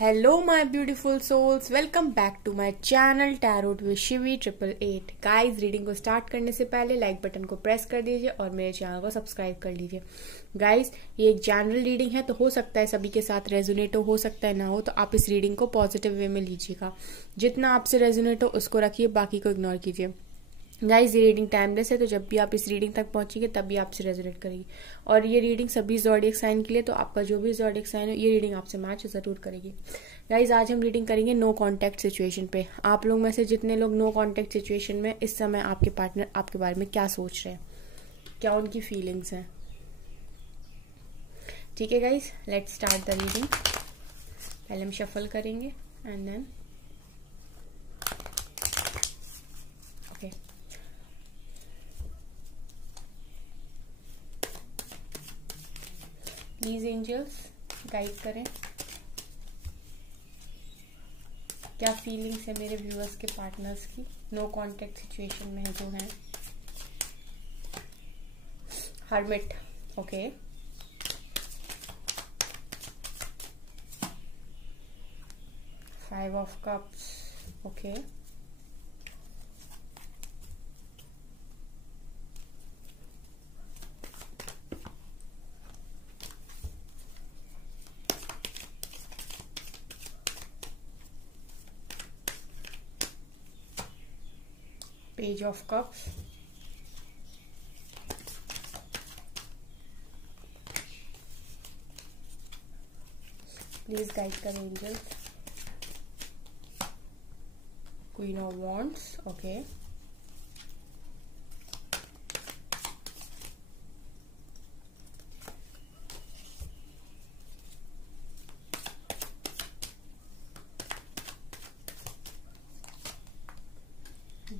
Hello my beautiful souls, welcome back to my channel tarot with Shivi 888। Guys, reading को start करने से पहले like button को press कर दीजिए और मेरे चैनल को सब्सक्राइब कर लीजिए। गाइस, ये एक जनरल रीडिंग है, तो हो सकता है सभी के साथ रेजोनेट हो सकता है ना हो, तो आप इस रीडिंग को पॉजिटिव वे में लीजिएगा। जितना आपसे रेजोनेट हो उसको रखिए, बाकी को इग्नोर कीजिए। गाइस, ये रीडिंग टाइमलेस है, तो जब भी आप इस रीडिंग तक पहुंचेंगे तब भी आपसे रेजोनेट करेगी। और ये रीडिंग सभी ज़ोडिएक साइन के लिए, तो आपका जो भी ज़ोडिएक साइन हो ये रीडिंग आपसे मैच जरूर करेगी। गाइस, आज हम रीडिंग करेंगे नो कांटेक्ट सिचुएशन पे। आप लोग में से जितने लोग नो कांटेक्ट सिचुएशन में इस समय आपके पार्टनर आपके बारे में क्या सोच रहे हैं, क्या उनकी फीलिंग्स हैं। ठीक है guys, let's start the reading. पहले हम शफल करेंगे and then okay. Please angels guide करें, क्या फीलिंग्स है मेरे व्यूअर्स के पार्टनर्स की नो कांटेक्ट सिचुएशन में है जो है। Hermit, okay. Five of cups, okay. Page of Cups, please guide the angels. Queen of Wands, okay.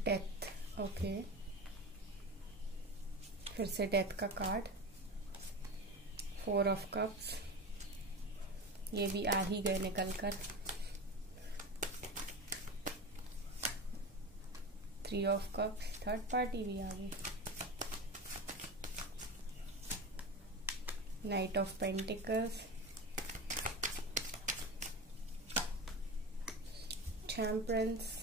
Death, okay. फिर से डेथ का कार्ड। फोर ऑफ कप्स, ये भी आ ही गए निकल कर। Three of cups, third party भी आ गई। Night of pentacles, temperance,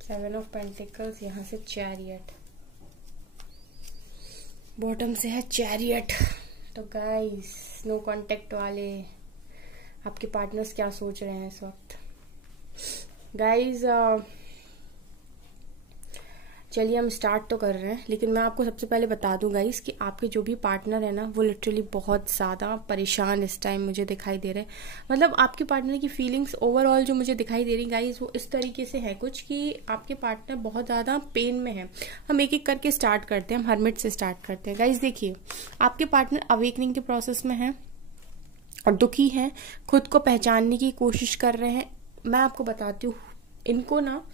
seven of pentacles, यहाँ से चैरियट, बॉटम से है चैरियट। तो गाइस, नो कांटेक्ट वाले आपके पार्टनर्स क्या सोच रहे हैं इस वक्त। गाइस, चलिए हम स्टार्ट तो कर रहे हैं, लेकिन मैं आपको सबसे पहले बता दूं गाइस कि आपके जो भी पार्टनर है ना, वो लिटरली बहुत ज़्यादा परेशान इस टाइम मुझे दिखाई दे रहे हैं। मतलब आपके पार्टनर की फीलिंग्स ओवरऑल जो मुझे दिखाई दे रही गाइस, वो इस तरीके से है कुछ कि आपके पार्टनर बहुत ज़्यादा पेन में है। हम एक एक करके स्टार्ट करते हैं, हम हर्मिट से स्टार्ट करते हैं। गाइस देखिए, आपके पार्टनर अवेकनिंग के प्रोसेस में है और दुखी है, खुद को पहचानने की कोशिश कर रहे हैं। मैं आपको बताती हूँ, इनको ना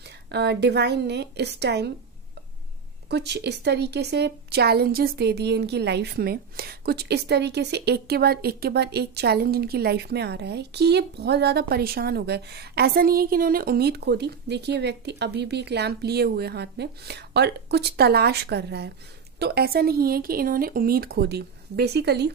डिवाइन ने इस टाइम कुछ इस तरीके से चैलेंजेस दे दिए इनकी लाइफ में, कुछ इस तरीके से एक के बाद एक चैलेंज इनकी लाइफ में आ रहा है कि ये बहुत ज़्यादा परेशान हो गए। ऐसा नहीं है कि इन्होंने उम्मीद खो दी। देखिए, व्यक्ति अभी भी एक लैंप लिए हुए हाथ में और कुछ तलाश कर रहा है, तो ऐसा नहीं है कि इन्होंने उम्मीद खो दी। बेसिकली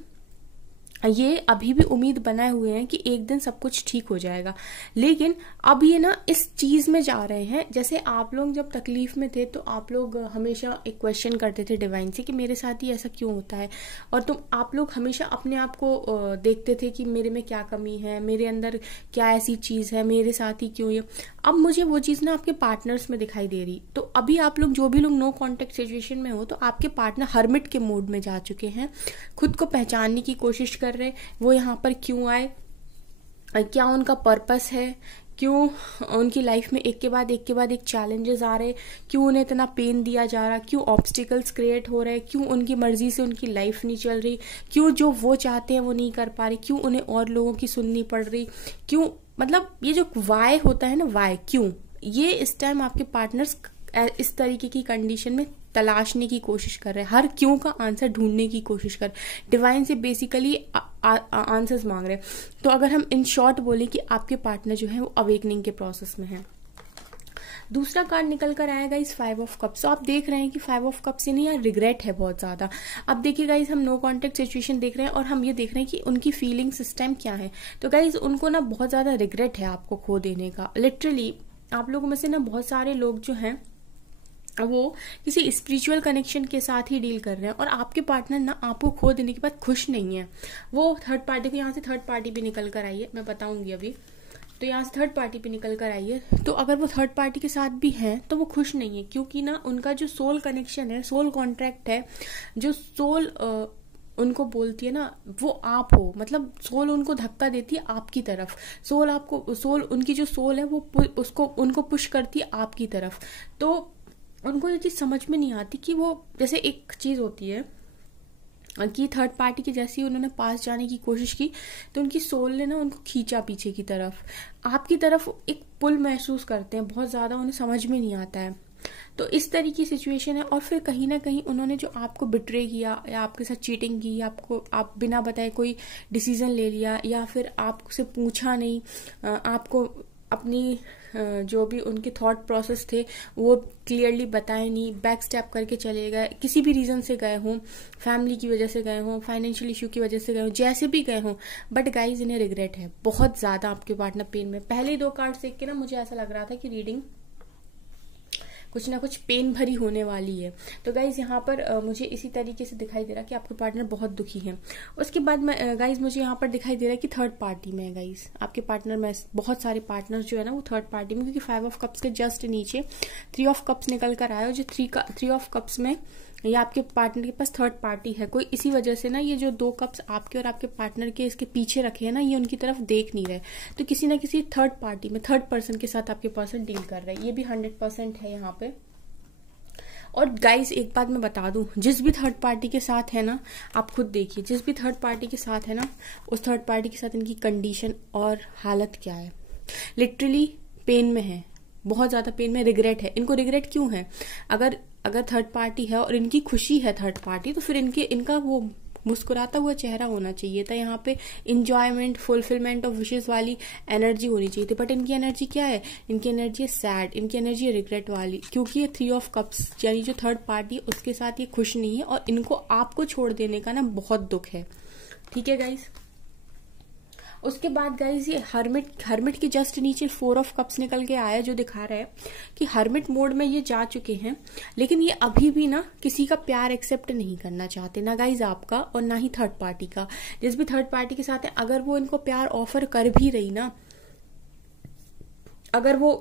ये अभी भी उम्मीद बनाए हुए हैं कि एक दिन सब कुछ ठीक हो जाएगा, लेकिन अब ये ना इस चीज में जा रहे हैं। जैसे आप लोग जब तकलीफ में थे तो आप लोग हमेशा एक क्वेश्चन करते थे डिवाइन से कि मेरे साथ ही ऐसा क्यों होता है, और आप लोग हमेशा अपने आप को देखते थे कि मेरे में क्या कमी है, मेरे अंदर क्या ऐसी चीज है, मेरे साथ ही क्यों ये। अब मुझे वो चीज ना आपके पार्टनर्स में दिखाई दे रही। तो अभी आप लोग जो भी लोग नो कॉन्टेक्ट सिचुएशन में हो, तो आपके पार्टनर हर्मिट के मोड में जा चुके हैं, खुद को पहचानने की कोशिश कर रहे। वो यहाँ पर क्यों आए, क्या उनका पर्पस है, क्यों उनकी लाइफ में एक के बाद एक चैलेंजेस आ रहे, क्यों उन्हें इतना पेन दिया जा रहा, क्यों ऑब्स्टिकल्स क्रिएट हो रहे, क्यों उनकी मर्जी से उनकी लाइफ नहीं चल रही, क्यों जो वो चाहते हैं वो नहीं कर पा रहे, क्यों उन्हें और लोगों की सुननी पड़ रही, क्यों। मतलब ये जो वाई होता है ना, वाई क्यों, ये इस टाइम आपके पार्टनर्स इस तरीके की कंडीशन में तलाशने की कोशिश कर रहे हैं, हर क्यों का आंसर ढूंढने की कोशिश कर डिवाइन से बेसिकली आंसर्स मांग रहे हैं। तो अगर हम इन शॉर्ट बोले कि आपके पार्टनर जो है वो अवेकनिंग के प्रोसेस में है। दूसरा कार्ड निकल कर आया गाइस 5 ऑफ कप्स। तो आप देख रहे हैं कि 5 ऑफ कप्स यानी यार रिग्रेट है बहुत ज्यादा। अब देखिए गाइस, हम नो कॉन्टेक्ट सिचुएशन देख रहे हैं और हम ये देख रहे हैं कि उनकी फीलिंग्स इस टाइम क्या है। तो गाइस उनको ना बहुत ज्यादा रिग्रेट है आपको खो देने का। लिटरली आप लोगों में से ना बहुत सारे लोग जो हैं वो किसी स्पिरिचुअल कनेक्शन के साथ ही डील कर रहे हैं और आपके पार्टनर ना आपको खो देने के बाद खुश नहीं है। वो थर्ड पार्टी को, यहाँ से थर्ड पार्टी भी निकल कर आई है, मैं बताऊंगी अभी। तो यहाँ से थर्ड पार्टी पे निकल कर आई है। तो अगर वो थर्ड पार्टी के साथ भी हैं तो वो खुश नहीं है, क्योंकि ना उनका जो सोल कनेक्शन है, सोल कॉन्ट्रैक्ट है, जो सोल उनको बोलती है ना वो आप हो। मतलब सोल उनको धक्का देती है आपकी तरफ। सोल आपको, सोल उनकी जो सोल है वो उसको उनको पुश करती है आपकी तरफ। तो उनको ये चीज समझ में नहीं आती कि वो, जैसे एक चीज होती है कि थर्ड पार्टी के जैसे ही उन्होंने पास जाने की कोशिश की तो उनकी सोल ने ना उनको खींचा पीछे की तरफ, आपकी तरफ एक पुल महसूस करते हैं बहुत ज्यादा, उन्हें समझ में नहीं आता है। तो इस तरह की सिचुएशन है। और फिर कहीं ना कहीं उन्होंने जो आपको बिट्रे किया या आपके साथ चीटिंग की, आपको आप बिना बताए कोई डिसीजन ले लिया या फिर आपसे पूछा नहीं, आपको अपनी जो भी उनके थॉट प्रोसेस थे वो क्लियरली बताए नहीं, बैक स्टेप करके चले गए, किसी भी रीजन से गए हों, फैमिली की वजह से गए हों, फाइनेंशियल इशू की वजह से गए हों, जैसे भी गए हों, बट गाइज इन्हें रिग्रेट है बहुत ज्यादा आपके पार्टनर पेन में। पहले 2 कार्ड देख के ना मुझे ऐसा लग रहा था कि रीडिंग कुछ ना कुछ पेन भरी होने वाली है। तो गाइज यहाँ पर मुझे इसी तरीके से दिखाई दे रहा है कि आपके पार्टनर बहुत दुखी है। उसके बाद गाइज मुझे यहाँ पर दिखाई दे रहा है कि थर्ड पार्टी में है गाइज आपके पार्टनर में। बहुत सारे पार्टनर जो है ना वो थर्ड पार्टी में, क्योंकि 5 ऑफ कप्स के जस्ट नीचे 3 ऑफ कप्स निकल कर आया, जो 3 ऑफ कप्स में या आपके पार्टनर के पास थर्ड पार्टी है कोई। इसी वजह से ना ये जो 2 कप्स आपके और आपके पार्टनर के इसके पीछे रखे हैं ना, ये उनकी तरफ देख नहीं रहे। तो किसी ना किसी थर्ड पार्टी में, थर्ड पर्सन के साथ आपके पर्सन डील कर रहे हैं, ये भी 100% है यहाँ पे। और गाइस एक बात मैं बता दूं, जिस भी थर्ड पार्टी के साथ है ना, आप खुद देखिए, जिस भी थर्ड पार्टी के साथ है ना, उस थर्ड पार्टी के साथ इनकी कंडीशन और हालत क्या है। लिटरली पेन में है, बहुत ज्यादा पेन में, रिग्रेट है। इनको रिग्रेट क्यों है? अगर थर्ड पार्टी है और इनकी खुशी है थर्ड पार्टी, तो फिर इनका वो मुस्कुराता हुआ चेहरा होना चाहिए था। यहाँ पे इंजॉयमेंट, फुलफिलमेंट ऑफ विशेस वाली एनर्जी होनी चाहिए थी, बट इनकी एनर्जी क्या है? इनकी एनर्जी है सैड, इनकी एनर्जी है रिग्रेट वाली, क्योंकि ये 3 ऑफ कप्स यानी जो थर्ड पार्टी है उसके साथ ये खुश नहीं है और इनको आपको छोड़ देने का ना बहुत दुख है। ठीक है गाइज। उसके बाद गाइज ये हर्मिट के जस्ट नीचे 4 ऑफ कप्स निकल के आया, जो दिखा रहा है कि हर्मिट मोड में ये जा चुके हैं, लेकिन ये अभी भी ना किसी का प्यार एक्सेप्ट नहीं करना चाहते, ना गाइज आपका और ना ही थर्ड पार्टी का। जिस भी थर्ड पार्टी के साथ है, अगर वो इनको प्यार ऑफर कर भी रही ना, अगर वो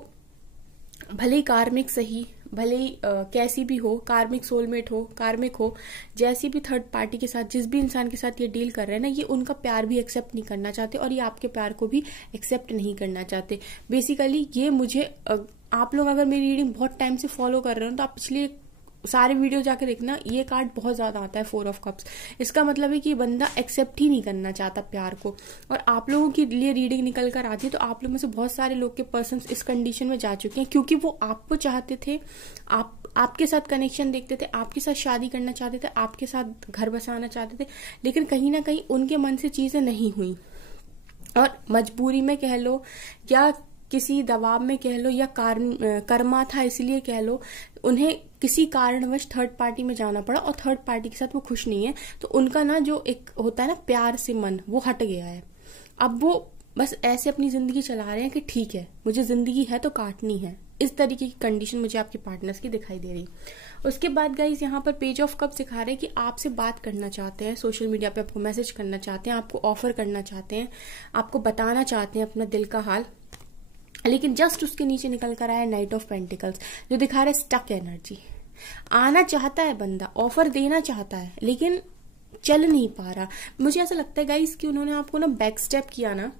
भले ही कार्मिक सही, भले ही कैसी भी हो, कार्मिक सोलमेट हो, कार्मिक हो, जैसी भी थर्ड पार्टी के साथ, जिस भी इंसान के साथ ये डील कर रहे हैं ना, ये उनका प्यार भी एक्सेप्ट नहीं करना चाहते और ये आपके प्यार को भी एक्सेप्ट नहीं करना चाहते। बेसिकली ये मुझे, आप लोग अगर मेरी रीडिंग बहुत टाइम से फॉलो कर रहे हो तो आप पिछले सारे वीडियो जाकर देखना, ये कार्ड बहुत ज्यादा आता है 4 ऑफ कप्स। इसका मतलब है कि बंदा एक्सेप्ट ही नहीं करना चाहता प्यार को, और आप लोगों के लिए रीडिंग निकल कर आती है तो आप लोगों में से बहुत सारे लोग के पर्सन्स इस कंडीशन में जा चुके हैं, क्योंकि वो आपको चाहते थे, आपके साथ कनेक्शन देखते थे, आपके साथ शादी करना चाहते थे, आपके साथ घर बसाना चाहते थे, लेकिन कहीं ना कहीं उनके मन से चीजें नहीं हुई और मजबूरी में कह लो या किसी दबाव में कह लो या कर्मा था इसलिए कह लो, उन्हें किसी कारणवश थर्ड पार्टी में जाना पड़ा और थर्ड पार्टी के साथ वो खुश नहीं है। तो उनका ना जो एक होता है ना प्यार से मन, वो हट गया है। अब वो बस ऐसे अपनी जिंदगी चला रहे हैं कि ठीक है मुझे जिंदगी है तो काटनी है। इस तरीके की कंडीशन मुझे आपके पार्टनर्स की दिखाई दे रही। उसके बाद गाइस यहाँ पर पेज ऑफ कप सिखा रहे हैं कि आपसे बात करना चाहते हैं, सोशल मीडिया पे आपको मैसेज करना चाहते हैं, आपको ऑफर करना चाहते हैं, आपको बताना चाहते हैं अपना दिल का हाल, लेकिन जस्ट उसके नीचे निकल कर आया नाइट ऑफ पेंटिकल्स, जो दिखा रहा है स्टक एनर्जी। आना चाहता है बंदा, ऑफर देना चाहता है, लेकिन चल नहीं पा रहा। मुझे ऐसा लगता है गाइस कि उन्होंने आपको ना बैक स्टेप किया ना,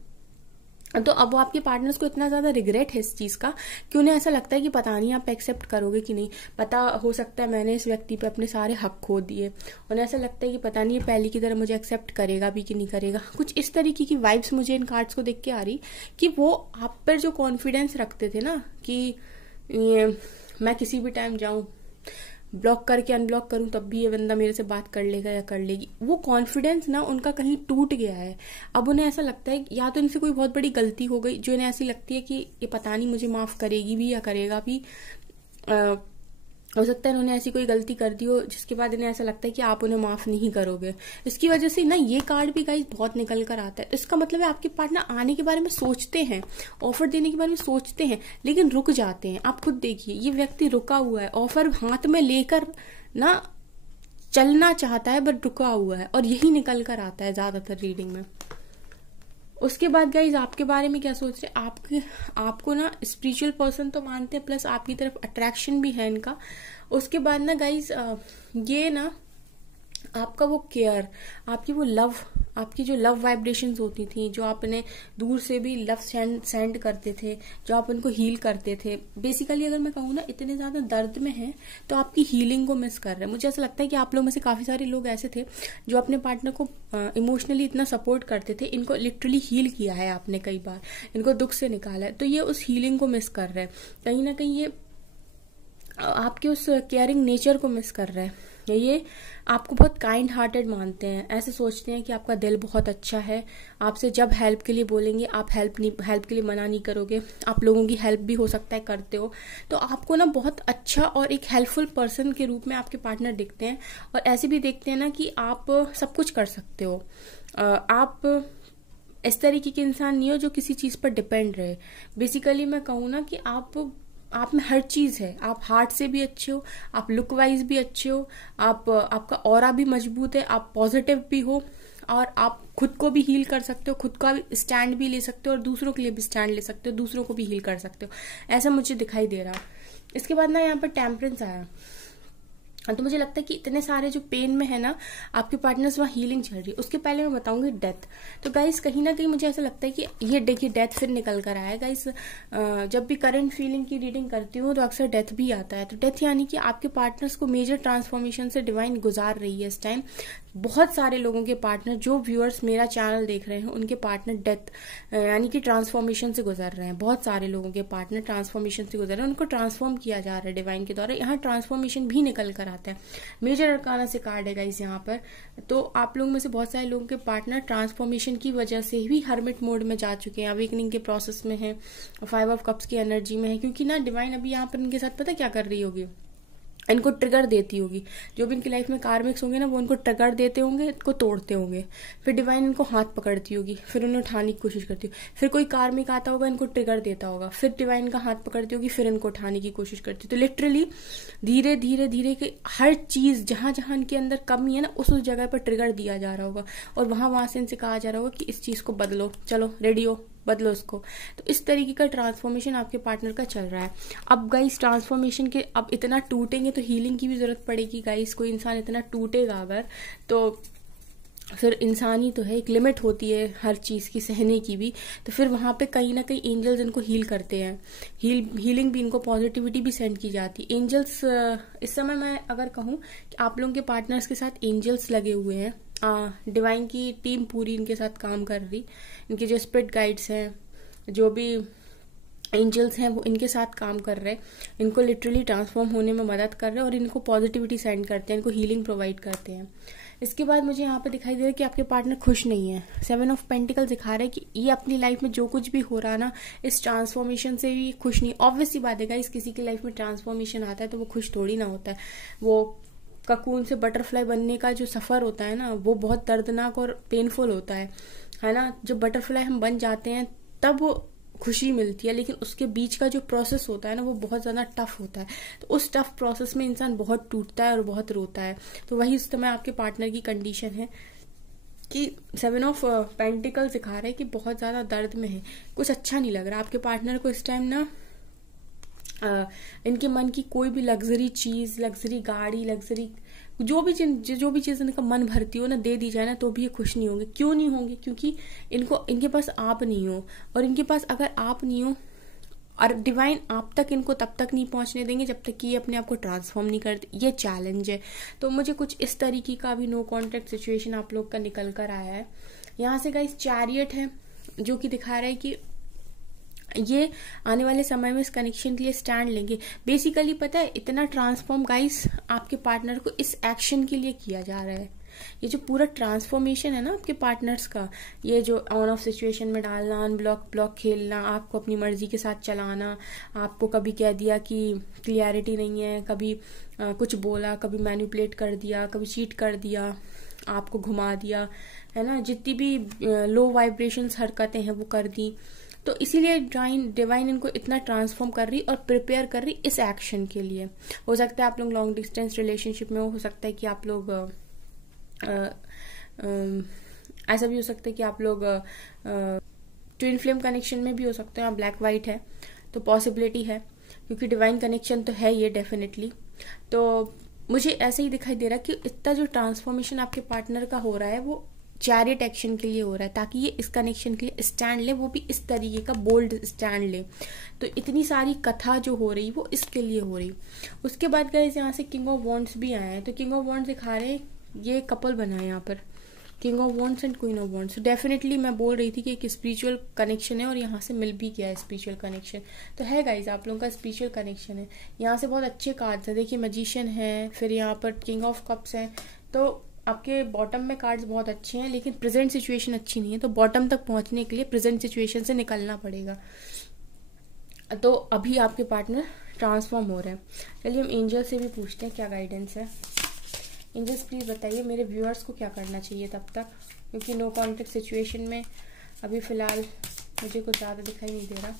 तो अब वो आपके पार्टनर्स को इतना ज्यादा रिग्रेट है इस चीज का कि उन्हें ऐसा लगता है कि पता नहीं आप एक्सेप्ट करोगे कि नहीं, पता हो सकता है मैंने इस व्यक्ति पे अपने सारे हक खो दिए। उन्हें ऐसा लगता है कि पता नहीं ये पहले की तरह मुझे एक्सेप्ट करेगा भी कि नहीं करेगा। कुछ इस तरीके की वाइब्स मुझे इन कार्ड्स को देख के आ रही कि वो आप पर जो कॉन्फिडेंस रखते थे ना कि मैं किसी भी टाइम जाऊं, ब्लॉक करके अनब्लॉक करूं तब भी ये बंदा मेरे से बात कर लेगा या कर लेगी। वो कॉन्फिडेंस ना उनका कहीं टूट गया है। अब उन्हें ऐसा लगता है या तो इनसे कोई बहुत बड़ी गलती हो गई जो इन्हें ऐसी लगती है कि ये पता नहीं मुझे माफ करेगी भी या करेगा भी। हो सकता है उन्होंने ऐसी कोई गलती कर दी हो जिसके बाद इन्हें ऐसा लगता है कि आप उन्हें माफ नहीं करोगे। इसकी वजह से ना ये कार्ड भी गाइस बहुत निकल कर आता है। तो इसका मतलब है आपके पार्टनर आने के बारे में सोचते हैं, ऑफर देने के बारे में सोचते हैं, लेकिन रुक जाते हैं। आप खुद देखिए, ये व्यक्ति रुका हुआ है, ऑफर हाथ में लेकर ना चलना चाहता है बट रुका हुआ है, और यही निकल कर आता है ज्यादातर रीडिंग में। उसके बाद गाइज आपके बारे में क्या सोच रहे, आपको ना स्पिरिचुअल पर्सन तो मानते हैं, प्लस आपकी तरफ अट्रैक्शन भी है इनका। उसके बाद ना गाइज ये ना आपका वो केयर, आपकी वो लव, आपकी जो लव वाइब्रेशंस होती थी, जो आपने दूर से भी लव सेंड करते थे, जो आप उनको हील करते थे। बेसिकली अगर मैं कहूँ ना, इतने ज्यादा दर्द में हैं तो आपकी हीलिंग को मिस कर रहे हैं। मुझे ऐसा लगता है कि आप लोग में से काफी सारे लोग ऐसे थे जो अपने पार्टनर को इमोशनली इतना सपोर्ट करते थे, इनको लिटरली हील किया है आपने कई बार, इनको दुख से निकाला है, तो ये उस हीलिंग को मिस कर रहे हैं। कहीं ना कहीं ये आपके उस केयरिंग नेचर को मिस कर रहे हैं। ये आपको बहुत काइंड हार्टेड मानते हैं, ऐसे सोचते हैं कि आपका दिल बहुत अच्छा है, आपसे जब हेल्प के लिए बोलेंगे आप हेल्प के लिए मना नहीं करोगे, आप लोगों की हेल्प भी हो सकता है करते हो। तो आपको ना बहुत अच्छा और एक हेल्पफुल पर्सन के रूप में आपके पार्टनर दिखते हैं, और ऐसे भी देखते हैं ना कि आप सब कुछ कर सकते हो। आप इस तरीके के इंसान नहीं हो जो किसी चीज पर डिपेंड रहे। बेसिकली मैं कहूँ ना कि आप में हर चीज है, आप हार्ट से भी अच्छे हो, आप लुक वाइज भी अच्छे हो, आपका ऑरा भी मजबूत है, आप पॉजिटिव भी हो, और आप खुद को भी हील कर सकते हो, खुद का स्टैंड भी ले सकते हो, और दूसरों के लिए भी स्टैंड ले सकते हो, दूसरों को भी हील कर सकते हो, ऐसा मुझे दिखाई दे रहा। इसके बाद ना यहाँ पर टेम्परेंस आया, तो मुझे लगता है कि इतने सारे जो पेन में है ना आपके पार्टनर्स, वहाँ हीलिंग चल रही है। उसके पहले मैं बताऊंगी डेथ। तो गाइस कहीं ना कहीं मुझे ऐसा लगता है कि ये देखिए डेथ फिर निकल कर आया गाइस। जब भी करंट फीलिंग की रीडिंग करती हूँ तो अक्सर डेथ भी आता है। तो डेथ यानी कि आपके पार्टनर्स को मेजर ट्रांसफॉर्मेशन से डिवाइन गुजार रही है इस टाइम। बहुत सारे लोगों के पार्टनर, जो व्यूअर्स मेरा चैनल देख रहे हैं, उनके पार्टनर डेथ यानी कि ट्रांसफॉर्मेशन से गुजर रहे हैं। बहुत सारे लोगों के पार्टनर ट्रांसफॉर्मेशन से गुजर रहे हैं, उनको ट्रांसफॉर्म किया जा रहा है डिवाइन के द्वारा। यहाँ ट्रांसफॉर्मेशन भी निकल कर आता है, मेजर अरकाना से कार्ड है गाइस यहाँ पर। तो आप लोगों में से बहुत सारे लोगों के पार्टनर ट्रांसफॉर्मेशन की वजह से ही हर्मिट मोड में जा चुके हैं, अवेकनिंग के प्रोसेस में है, 5 ऑफ कप्स की एनर्जी में है। क्योंकि ना डिवाइन अभी यहाँ पर इनके साथ पता क्या कर रही होगी, इनको ट्रिगर देती होगी। जो भी इनकी लाइफ में कार्मिक्स होंगे ना, वो उनको ट्रिगर देते होंगे, इनको तोड़ते होंगे, फिर डिवाइन इनको हाथ पकड़ती होगी, फिर उन्हें उठाने की कोशिश करती होगी। फिर कोई कार्मिक आता होगा, इनको ट्रिगर देता होगा, फिर डिवाइन का हाथ पकड़ती होगी, फिर इनको उठाने की कोशिश करती। तो लिटरली धीरे धीरे धीरे के हर चीज जहां जहां इनके अंदर कमी है ना, उस जगह पर ट्रिगर दिया जा रहा होगा, और वहां से इनसे कहा जा रहा होगा कि इस चीज को बदलो, चलो रेडी हो, बदलो उसको। तो इस तरीके का ट्रांसफॉर्मेशन आपके पार्टनर का चल रहा है। अब गाइस ट्रांसफॉर्मेशन के अब इतना टूटेंगे तो हीलिंग की भी जरूरत पड़ेगी गाइस। कोई इंसान इतना टूटेगा अगर, तो फिर इंसान ही तो है, एक लिमिट होती है हर चीज की सहने की भी। तो फिर वहां पे कहीं ना कहीं एंजल्स इनको हील करते हैं, हीलिंग भी, इनको पॉजिटिविटी भी सेंड की जाती है। एंजल्स इस समय मैं अगर कहूँ कि आप लोगों के पार्टनर्स के साथ एंजल्स लगे हुए हैं, डिवाइन की टीम पूरी इनके साथ काम कर रही, इनके जो स्पिरिट गाइड्स हैं, जो भी एंजल्स हैं, वो इनके साथ काम कर रहे हैं, इनको लिटरली ट्रांसफॉर्म होने में मदद कर रहे हैं, और इनको पॉजिटिविटी सेंड करते हैं, इनको हीलिंग प्रोवाइड करते हैं। इसके बाद मुझे यहाँ पे दिखाई दे रहा है कि आपके पार्टनर खुश नहीं है। 7 ऑफ पेंटिकल दिखा रहा है कि ये अपनी लाइफ में जो कुछ भी हो रहा है ना, इस ट्रांसफॉर्मेशन से भी खुश नहीं। ऑब्वियस सी बात है गाइस, किसी की लाइफ में ट्रांसफॉर्मेशन आता है तो वो खुश थोड़ी ना होता है। वो ककून से बटरफ्लाई बनने का जो सफर होता है ना, वो बहुत दर्दनाक और पेनफुल होता है ना। जब बटरफ्लाई हम बन जाते हैं तब खुशी मिलती है, लेकिन उसके बीच का जो प्रोसेस होता है ना, वो बहुत ज्यादा टफ होता है। तो उस टफ प्रोसेस में इंसान बहुत टूटता है और बहुत रोता है। तो वही उस समय आपके पार्टनर की कंडीशन है कि 7 ऑफ पेंटिकल्स दिखा रहे हैं कि बहुत ज्यादा दर्द में है, कुछ अच्छा नहीं लग रहा आपके पार्टनर को इस टाइम ना। इनके मन की कोई भी लग्जरी चीज, लग्जरी गाड़ी, लग्जरी जो भी चीज इनका मन भरती हो ना, दे दी जाए ना, तो भी ये खुश नहीं होंगे। क्यों नहीं होंगे? क्योंकि इनके पास आप नहीं हो, और इनके पास अगर आप नहीं हो, और डिवाइन आप तक इनको तब तक नहीं पहुंचने देंगे जब तक कि ये अपने आप को ट्रांसफॉर्म नहीं करते। ये चैलेंज है। तो मुझे कुछ इस तरीके का भी नो कॉन्टेक्ट सिचुएशन आप लोग का निकल कर आया है। यहाँ से गाइस चैरियट है, जो कि दिखा रहा है कि ये आने वाले समय में इस कनेक्शन के लिए स्टैंड लेंगे। बेसिकली पता है इतना ट्रांसफॉर्म गाइस आपके पार्टनर को इस एक्शन के लिए किया जा रहा है। ये जो पूरा ट्रांसफॉर्मेशन है ना आपके पार्टनर्स का, ये जो ऑन ऑफ सिचुएशन में डालना, अनब्लॉक ब्लॉक खेलना, आपको अपनी मर्जी के साथ चलाना, आपको कभी कह दिया कि क्लियरिटी नहीं है, कभी कुछ बोला, कभी मैनिपुलेट कर दिया, कभी चीट कर दिया, आपको घुमा दिया, है ना, जितनी भी लो वाइब्रेशंस हरकतें हैं वो कर दी। तो इसीलिए डिवाइन इनको इतना ट्रांसफॉर्म कर रही और प्रिपेयर कर रही इस एक्शन के लिए। हो सकता है आप लोग लॉन्ग डिस्टेंस रिलेशनशिप में हो सकता है कि आप लोग ऐसा भी हो सकता है कि आप लोग ट्विन फ्लेम कनेक्शन में भी हो सकते हैं, ब्लैक वाइट है तो पॉसिबिलिटी है, क्योंकि डिवाइन कनेक्शन तो है ये डेफिनेटली। तो मुझे ऐसे ही दिखाई दे रहा है कि इतना जो ट्रांसफॉर्मेशन आपके पार्टनर का हो रहा है वो चैरिट एक्शन के लिए हो रहा है, ताकि ये इस कनेक्शन के लिए स्टैंड ले, वो भी इस तरीके का बोल्ड स्टैंड ले। तो इतनी सारी कथा जो हो रही वो इसके लिए हो रही। उसके बाद गाइस यहाँ से किंग ऑफ वॉन्ड्स भी आए हैं, तो किंग ऑफ वॉन्ड्स दिखा रहे हैं ये कपल बना है यहाँ पर, king of wands and queen of wands. Definitely मैं बोल रही थी कि एक स्पिरिचुअल कनेक्शन है और यहाँ से मिल भी गया है स्पिरिचुअल कनेक्शन। तो है गाइज आप लोगों का स्पिरिचुअल कनेक्शन है। यहाँ से बहुत अच्छे कार्ड्स हैं, देखिए मैजिशियन है, फिर यहाँ पर किंग ऑफ कप्स है। तो आपके बॉटम में कार्ड्स बहुत अच्छे हैं, लेकिन प्रेजेंट सिचुएशन अच्छी नहीं है, तो बॉटम तक पहुंचने के लिए प्रेजेंट सिचुएशन से निकलना पड़ेगा। तो अभी आपके पार्टनर ट्रांसफॉर्म हो रहे हैं। चलिए हम एंजल से भी पूछते हैं क्या गाइडेंस है। एंजल्स प्लीज बताइए मेरे व्यूअर्स को क्या करना चाहिए तब तक, क्योंकि नो कॉन्टेक्ट सिचुएशन में अभी फिलहाल मुझे कुछ ज़्यादा दिखाई नहीं दे रहा।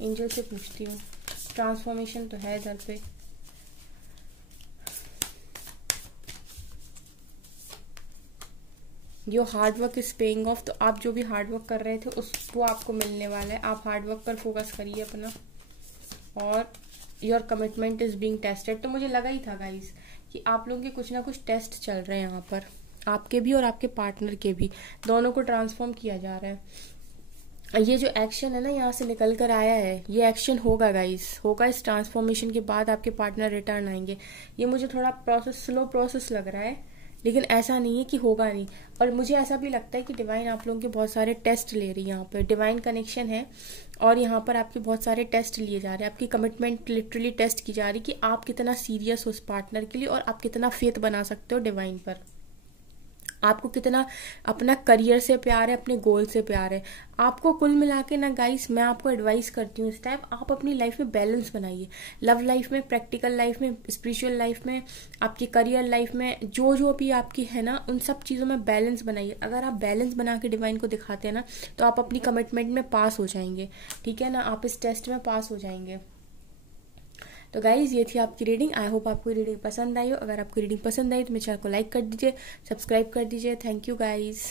एंजल से पूछती हूँ, ट्रांसफॉर्मेशन तो है इधर पे, your hard work is paying off. तो आप जो भी हार्ड वर्क कर रहे थे वो आपको मिलने वाला है। आप हार्ड वर्क पर फोकस करिए अपना, और your commitment is being tested. तो मुझे लगा ही था गाइस कि आप लोगों के कुछ ना कुछ टेस्ट चल रहे हैं यहाँ पर, आपके भी और आपके पार्टनर के भी, दोनों को ट्रांसफॉर्म किया जा रहा है। ये जो एक्शन है ना यहाँ से निकल कर आया है, ये एक्शन होगा गाइस, होगा। इस ट्रांसफॉर्मेशन के बाद आपके पार्टनर रिटर्न आएंगे। ये मुझे थोड़ा स्लो प्रोसेस लग रहा है, लेकिन ऐसा नहीं है कि होगा नहीं। और मुझे ऐसा भी लगता है कि डिवाइन आप लोगों के बहुत सारे टेस्ट ले रही है। यहाँ पर डिवाइन कनेक्शन है और यहाँ पर आपके बहुत सारे टेस्ट लिए जा रहे हैं। आपकी कमिटमेंट लिटरली टेस्ट की जा रही है कि आप कितना सीरियस हो उस पार्टनर के लिए, और आप कितना फेथ बना सकते हो डिवाइन पर, आपको कितना अपना करियर से प्यार है, अपने गोल से प्यार है आपको। कुल मिला के ना गाइस, मैं आपको एडवाइस करती हूँ इस टाइम आप अपनी लाइफ में बैलेंस बनाइए। लव लाइफ में, प्रैक्टिकल लाइफ में, स्पिरिचुअल लाइफ में, आपकी करियर लाइफ में, जो भी आपकी है ना, उन सब चीज़ों में बैलेंस बनाइए। अगर आप बैलेंस बना के डिवाइन को दिखाते हैं ना, तो आप अपनी कमिटमेंट में पास हो जाएंगे, ठीक है ना, आप इस टेस्ट में पास हो जाएंगे। तो गाइज ये थी आपकी रीडिंग। आई होप आपको रीडिंग पसंद आई हो। अगर आपको रीडिंग पसंद आई तो मेरे चैनल को लाइक कर दीजिए, सब्सक्राइब कर दीजिए। Thank you guys.